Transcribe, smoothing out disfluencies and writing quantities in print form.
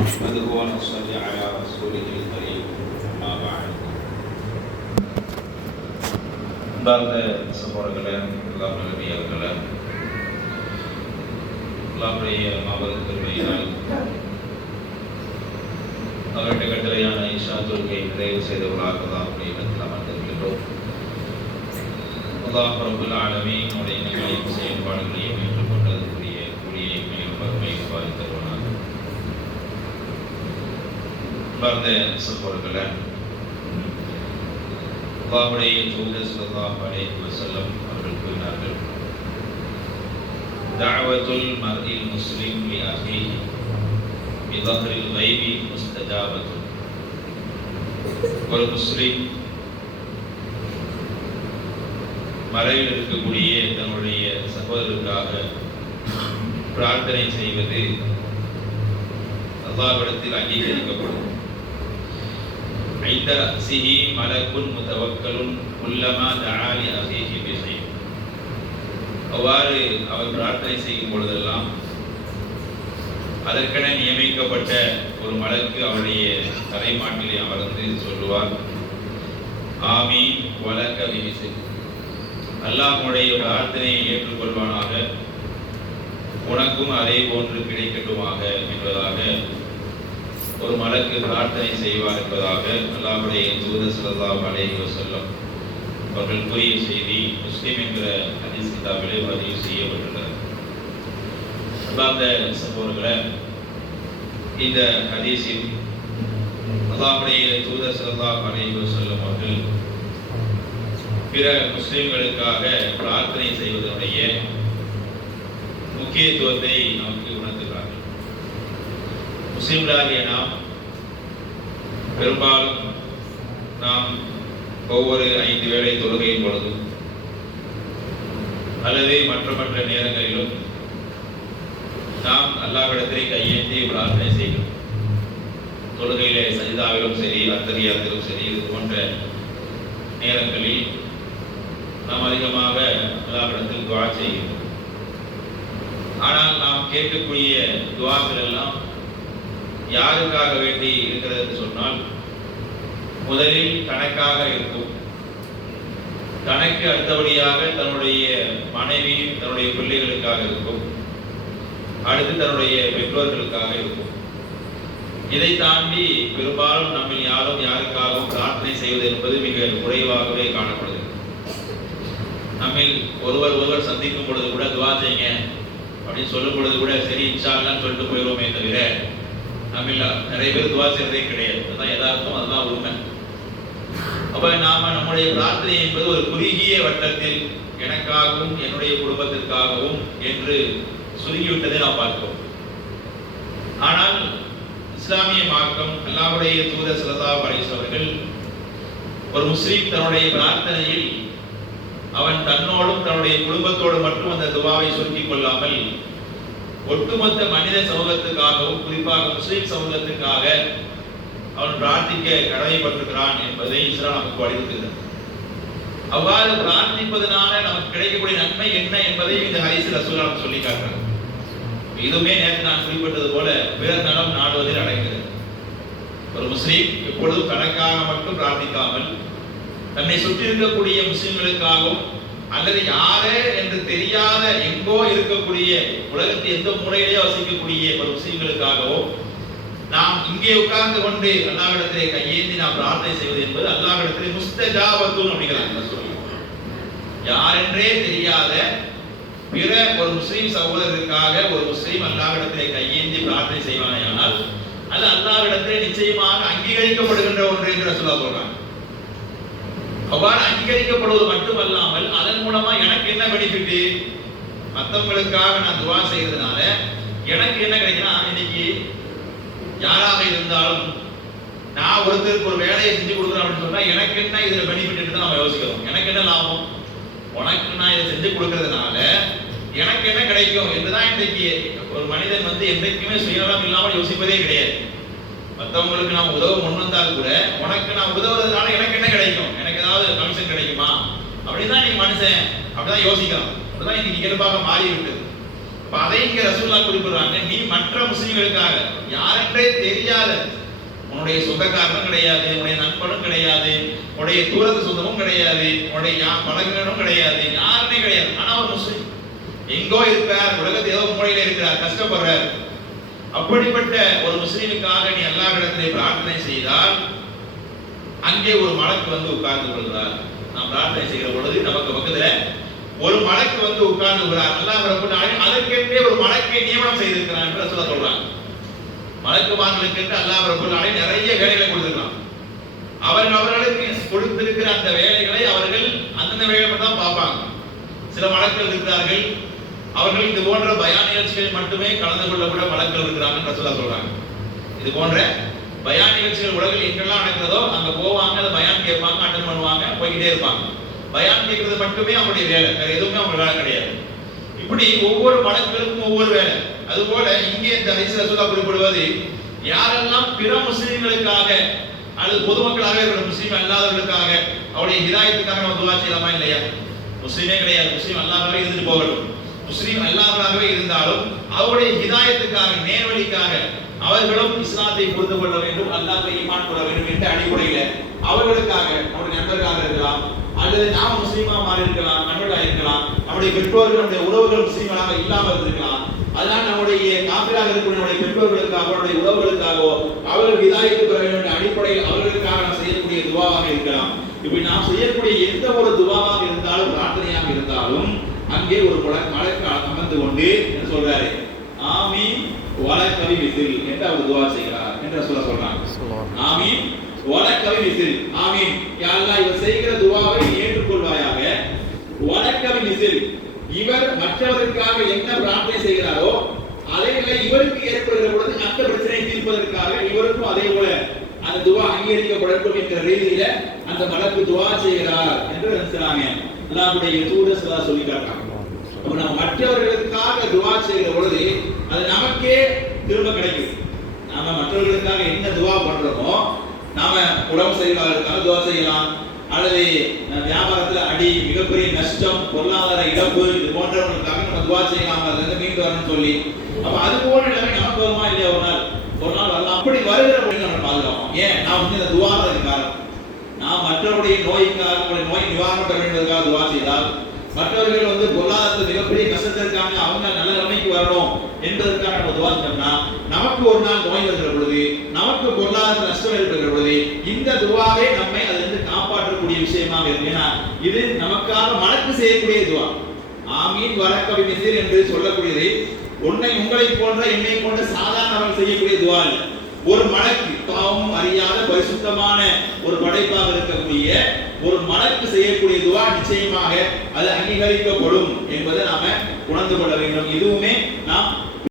نحمده ونصلي على رسوله الكريم أما بعد. அன்பார்ந்த சகோதரர்களே, அல்லாஹ் நல்லடியார்களே, அல்லாஹ்வுடைய மாபெரும் கிருபையினால் அவருடைய கட்டளையான இஷா தொழுகையை நிறைவு செய்தவர்களாக அல்லாஹ்வுடைய இடத்தில் அமர்ந்திருக்கின்றோம். அல்லாஹ் ரப்புல் ஆலமீன் உடைய நிகழ்ச்சியின் செயல்பாடுகளையும் ஏற்றுக்கொண்டதற்குரிய கூலியை மேலும் மறுமையில் பாதித்தருவனாக. அன்பார்ந்த சகோதரர்களே, அல்லாஹ்வுடைய தூதர் ஸல்லல்லாஹு அலைஹி வஸல்லம் அவர்கள் கூறினார்கள், தஅவத்துல் மர்இல் முஸ்லிம் லி அஹீஹி பிதஹ்ரில் கைபி முஸ்தஜாபத்து. ஒரு முஸ்லிம் மறைவில் இருக்கக்கூடிய தன்னுடைய சகோதரருக்காக பிரார்த்தனை செய்வது அல்லாஹ்விடத்தில் அங்கீகரிக்கப்படும். ஐந்த ரஸிஹி மலக்குன் முதவக்கலுன் குல்லமா தஆ லி அஹீஹி பிஹைர். அவ்வாறு அவர் பிரார்த்தனை செய்யும் பொழுதெல்லாம் அதற்கென நியமிக்கப்பட்ட ஒரு மலக்கு அவருடைய தலைமாட்டிலே அமர்ந்து சொல்லுவார், ஆமீன் வலக பிமிஸ்லி. அல்லாஹ்வுடைய பிரார்த்தனையை ஏற்றுக்கொள்வானாக, உனக்கும் அதே போன்று கிடைக்கட்டுமாக என்பதாக ஒரு மலக்கு பிரார்த்தனை செய்வார் என்பதாக அல்லாஹ்வுடைய தூதர் ஸல்லல்லாஹு அலைஹி வஸல்லம் அவர்கள் கூறிய செய்தி முஸ்லிம் என்கிற ஹதீஸ் கிதாபிலே பதிவு செய்யப்பட்டுள்ளது. அன்பார்ந்த சகோதரர்களே, இந்த ஹதீஸில் அல்லாஹ்வுடைய தூதர் ஸல்லல்லாஹு அலைஹி வஸல்லம் அவர்கள் பிற முஸ்லிம்களுக்காக பிரார்த்தனை செய்வதனுடைய முக்கியத்துவத்தை நமக்கு உணர்த்துகிறார்கள். முஸ்லிம்களாகிய நாம் பெரும்பாலும் ஒவ்வொரு 5 வேளை தொழுகையின் பொழுதும் அல்லது மற்ற நேரங்களிலும் நாம் அல்லாஹ்விடத்திலே கையேந்தி பிரார்த்தனை செய்கிறோம். தொழுகையிலே சஜிதாவிலும் சரி, அத்தஹியாத்திலும் சரி, இது போன்ற நேரங்களில் நாம் அதிகமாக அல்லாஹ்விடத்தில் துஆ செய்கிறோம். ஆனால் நாம் கேட்கக்கூடிய துஆக்கள் எல்லாம் யாருக்காக வேண்டி இருக்கிறது என்று சொன்னால், முதலில் தனக்காக இருக்கும். தனக்கு அடுத்தபடியாக தன்னுடைய மனைவி, தன்னுடைய பிள்ளைகளுக்காக இருக்கும். அடுத்து தன்னுடைய பெற்றோர்களுக்காக இருக்கும். இதை தாண்டி பெரும்பாலும் நம்மில் யாரும் யாருக்காகவும் பிரார்த்தனை செய்வது என்பது மிக குறைவாகவே காணப்படுகிறது. நம்மில் ஒருவர் சந்திக்கும் பொழுது கூட துஆ செய்யுங்க அப்படின்னு சொல்லும் பொழுது கூட சரி இன்ஷா அல்லாஹ்னு சொல்லிட்டு போயிடுவோமே தவிர நம்மில் நிறைய பேர் துஆ செய்யறதே கிடையாது. அதுதான் யதார்த்தம், அதுதான் உண்மை. அப்ப நாம நம்முடைய பிரார்த்தனை என்பது ஒரு குறுகிய வட்டத்தில் எனக்காகவும் என்னுடைய குடும்பத்திற்காகவும் என்று சுருங்கிவிட்டதை நாம் பார்க்கிறோம். ஆனால் இஸ்லாமிய மார்க்கம், அல்லாஹ்வுடைய தூதர் ஸல்லல்லாஹு அலைஹி வஸல்லம் அவர்கள் ஒரு முஸ்லிம் தன்னுடைய பிரார்த்தனையில் அவன் தன்னோடும் தன்னுடைய குடும்பத்தோடு மட்டும் அந்த துஆவை சுருக்கிக் கொள்ளாமல் ஒட்டுமொத்த மனித சமூகத்துக்காகவும் குறிப்பாக முஸ்லிம் சமூகத்துக்காக அவன் பிரார்த்திக்க கடமைப்பட்டிருக்கிறான் என்பதை இஸ்லாம் நமக்கு வலியுறுத்துகிறது. அவ்வாறு பிரார்த்திப்பதனால நமக்கு கிடைக்கக்கூடிய நன்மை என்ன என்பதை இந்த ஹதீஸ் ரசூலுல்லாஹ் சொல்லி காட்டுறாங்க. இதுவுமே நேற்று நான் குறிப்பிட்டது போல பிறர் நலம் நாடுவதில் அடங்குகிறது. ஒரு முஸ்லீம் எப்பொழுதும் தனக்காக மட்டும் பிரார்த்திக்காமல் தன்னை சுற்றி இருக்கக்கூடிய முஸ்லிம்களுக்காகவும் அல்லது யாரே என்று தெரியாத எங்கோ இருக்கக்கூடிய உலகத்தில் எந்த மூலையிலே வசிக்கக்கூடிய ஒரு முஸ்லிம்களுக்காகவும் நாம் இங்கே உட்கார்ந்து கொண்டு அல்லாஹ்விடத்திலே கையேந்தி நாம் பிரார்த்தனை செய்வது என்பது அல்லாஹ்விடத்திலே முஸ்தஜாபத்துன் அப்படிங்கிறாங்க. யாரென்றே தெரியாத பிற ஒரு முஸ்லிம் சகோதரருக்காக ஒரு முஸ்லிம் அல்லாஹ்விடத்திலே கையேந்தி பிரார்த்தனை செய்வானேயானால் அது அல்லாஹ்விடத்திலே நிச்சயமாக அங்கீகரிக்கப்படுகின்ற ஒன்று என்று ரசூலுல்லாஹ் சொல்றாங்க. அவ்வாறு அங்கீகரிக்கப்படுவது மட்டுமல்லாமல் அதன் மூலமா எனக்கு என்ன பெனிஃபிட், மற்றவங்களுக்காக நான் துஆ செய்யறதுனால எனக்கு என்ன கிடைக்குன்னா, இன்னைக்கு யாராக இருந்தாலும் நான் ஒருத்தருக்கு ஒரு வேலையை செஞ்சு கொடுக்குறேன் அப்படின்னு சொன்னா எனக்கு என்ன இதுல பெனிஃபிட் நம்ம யோசிக்கிறோம். எனக்கு என்ன லாபம், உனக்கு நான் இதை செஞ்சு கொடுக்கறதுனால எனக்கு என்ன கிடைக்கும் என்றுதான் இன்றைக்கு ஒரு மனிதன் என்றைக்குமே சுயநலம் இல்லாமல் யோசிப்பதே கிடையாது. மற்றவங்களுக்கு நாம் உதவ முன் வந்தால் கூட உனக்கு நான் உதவுறதுனால எனக்கு என்ன கிடைக்கும், எனக்கு ஏதாவது கமிஷன் கிடைக்குமா அப்படின்னு தான் இன்னைக்கு மனுஷன் அப்படிதான் யோசிக்கிறான். அப்படிதான் இன்னைக்கு இயல்பாக மாறி விட்டது. அதை இங்க ரசூலுல்லாஹ் குறிப்பிடுறாங்க, நீ மற்ற முஸ்லிம்களுக்காக, யாரென்றே தெரியாத, உன்னுடைய சொந்தக்காரனும் கிடையாது, உன்னுடைய நண்பனும் கிடையாது, உன்னுடைய தூரத்து சொந்தமும் கிடையாது, உன்னுடைய பழகினனும் கிடையாது, யாருமே கிடையாது, ஆனா ஒரு முஸ்லிம் எங்கோ இருக்கார், உலகத்தில் ஏதோ மூலையில இருக்கிறார், கஷ்டப்படுறார். அப்படிப்பட்ட ஒரு முஸ்லிமுக்காக நீ அல்லாஹ்விடத்திலே பிரார்த்தனை செய்தால் அங்கே ஒரு மலக்கு வந்து உட்கார்ந்து கொள்கிறார். நாம் பிரார்த்தனை செய்கிற பொழுது நமக்கு பக்கத்துல ஒரு மலக்கு வந்து உட்கார்ந்து கொள்கிறார். அல்லாஹ் ரப்பல் ஆலமீன் அதற்கென்றே ஒரு மலக்கை நியமனம் செய்திருக்கிறான் என்று ரசூலுல்லாஹ் சொல்றாங்க. மலக்குமார்களுக்கு அல்லாஹ் ரப்பல் ஆலமீன் நிறைய வேலைகளை கொடுத்திருக்கான். அவர்களுக்கு கொடுத்திருக்கிற அந்த வேலைகளை அவர்கள் அந்தந்த வேலையை தான் பார்ப்பாங்க. சில மலக்குகள் இருக்கிறார்கள், அவர்கள் இது போன்ற பயான் நிகழ்ச்சிகளில் மட்டுமே கலந்து கொள்ளக்கூட மலக்குகள் இருக்கிறாங்க ரசூலுல்லாஹ் சொல்றாங்க. இது போன்ற பயான் நிகழ்ச்சிகள் உலகில் எங்கெல்லாம் நடக்கிறதோ அங்க போவாங்க, அதை பயான் கேட்பாங்க, அட்டன் பண்ணுவாங்க, போய்கிட்டே இருப்பாங்க. பயான் கேட்கறது மட்டுமே அவங்களுடைய வேலை, வேற எதுவுமே அவங்க வேலை கிடையாது. இப்படி ஒவ்வொரு மலக்குகளுக்கும் ஒவ்வொரு வேலை. அதுபோல இங்கே இந்த ஹதீஸ் ரசூலுல்லாஹ் குறிப்பிடுவது, யாரெல்லாம் பிற முஸ்லிம்களுக்காக அல்லது பொதுமக்களாக இருக்கிற முஸ்லீம் அல்லாதவர்களுக்காக அவருடைய ஹிதாயத்துக்காக நம்ம துஆ செய்யலாமா இல்லையா? முஸ்லீமே கிடையாது, முஸ்லீம் அல்லாதவராகவே இருந்துட்டு போகட்டும், முஸ்லீம் அல்லாதவராகவே இருந்தாலும் அவருடைய ஹிதாயத்துக்காக, நேர்வழிக்காக அவர்களும் இஸ்லாத்தை புரிந்து கொள்ள வேண்டும், அல்லாஹ்வை ஈமான் கொள்ள வேண்டும் என்ற அடிப்படையில் அவர்களுக்காக, நம்முடைய நண்பர்களாக இருக்கலாம், அல்லது நாம் முஸ்லீமா மாறி இருக்கலாம், நண்பர்களாக இருக்கலாம், நம்முடைய பெற்றோர்கள், நம்முடைய உறவுகள் முஸ்லீம்களாக இல்லாமல் இருக்கலாம், அதனால் நம்முடைய காபிராக இருக்கக்கூடிய நம்முடைய பெற்றோர்களுக்காக, அவருடைய உறவுகளுக்காகவோ அவர்கள் ஹிதாயத்து பெற வேண்டும் என்ற அடிப்படையில் அவர்களுக்காக நாம் செய்யக்கூடிய துவாவாக இருக்கலாம். இப்படி நாம் செய்யக்கூடிய எந்த ஒரு துவாவாக இருந்தாலும், பிரார்த்தனையாக இருந்தாலும், அங்கே ஒரு மலக்கு அமர்ந்து கொண்டு என்ன சொல்றாரு, ஆமீன் வலக்கவி விசில் என்று அவர் துவா செய்கிறார் என்று சொல்றாங்க. ஆமீன் வலக்கவி விசில், ஆமீன் யா அல்லாஹ் இவர் செய்கிற துவாவை ஏற்றுக்கொள்வாயாக. வலக்கவி விசில், இவர் மற்றவருக்காக என்ன பிரார்த்தனை செய்கிறாரோ அதே போல இவருக்கு ஏற்படுகிற பொழுது அந்த பிரச்சனையை தீர்ப்பதற்காக இவருக்கும் அதே போல அந்த துவா அங்கீகரிக்கப்படட்டும் என்கிற ரீதியில அந்த மலக்கு துவா செய்கிறார் என்று நினைச்சாங்க. அல்லாஹ்வுடைய தூதர் சொல்லி காட்டாங்க. அப்ப நம்ம மற்றவர்களுக்காக துவா செய்கிற பொழுது அது நமக்கே திரும்ப கிடைக்கும். நாம மற்றவர்களுக்காக என்ன துவா பண்றோமோ, நாம உடம்பு சரியில்லாதவர்களுக்காக துவா செய்யலாம், அல்லது வியாபாரத்துல அடி, மிகப்பெரிய நஷ்டம், பொருளாதார இழப்பு, இது போன்றவர்களுக்காக நம்ம துவா செய்யலாம், அதுல இருந்து மீண்டு வரணும்னு சொல்லி. அப்ப அது போன்ற நிலைமை நமக்கு வருமா இல்லையா? ஒரு நாள் வரலாம். அப்படி வருகிற பொழுது நம்ம பாதுகாப்போம். ஏன்? நான் வந்து இந்த துவா காரணம், நான் மற்றவருடைய நோய்க்காக, நோய் நிவாரணம் பெற வேண்டியதற்காக துவா செய்தால், மற்றவர்கள் வந்து பொருளாதாரத்தில் மிகப்பெரிய கஷ்டத்தில் இருக்காங்க, அவங்க நல்ல நிலைமைக்கு வரணும் என்பதற்காக நம்ம துவா செஞ்சோம்னா, நமக்கு ஒரு நாள் நோய் வருகிற பொழுது, நமக்கு பொருளாதார நஷ்டம் ஏற்படுகிற பொழுது இந்த துவாவே நம்மை அதிலிருந்து காப்பாற்றக்கூடிய விஷயமாக இருக்கு. ஏன்னா இது நமக்காக மலக்கு செய்யக்கூடிய துவா. ஆமீன் வலக்கவி மிசில் என்று சொல்லக்கூடியது உங்களை போன்ற என்னை போன்ற சாதாரணவர்கள் செய்யக்கூடிய துவா இல்லை. ஒரு மலக்கு, பாவமும் அறியாத பரிசுத்தமான ஒரு படைப்பாக இருக்கக்கூடிய ஒரு மலக்கு செய்யக்கூடிய துவா நிச்சயமாக அது அங்கீகரிக்கப்படும் என்பதை நாம உணர்ந்து கொள்ள வேண்டும். இதுவுமே நாம்